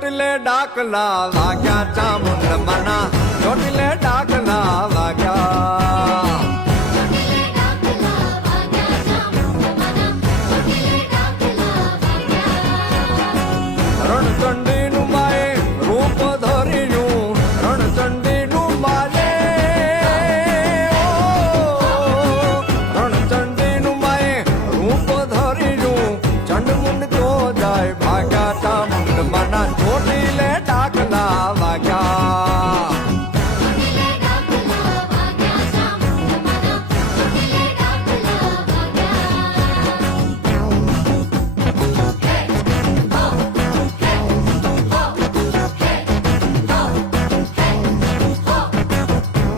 ચોટીલે ડાકલા વાગ્યા ચામુંડ મના ચોટીલે ડાકલા વાગ્યા રણચંડીનું માએ રૂપ ધર્યું રણચંડીનું માએ રણચંડીનું માએ રૂપ ધર્યું ચંડમુંડ તો જાય ભાગ્યા ચામુંડ મના ચોટીલે ડાકલા વાગ્યા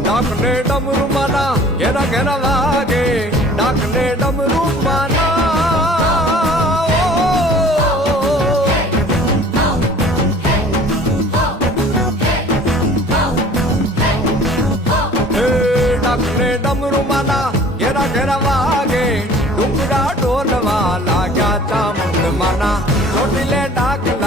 ડાકને ડમરૂ માના ઘેરા ઘેરા વાગે ડાકને ડમરૂ માના ડાકને ડમરૂ માના ઘેરા ઘેરા વાગે ડુંગરા ડોલવા લાગ્યા ચામુંડ માના ચોટીલે ડાકલા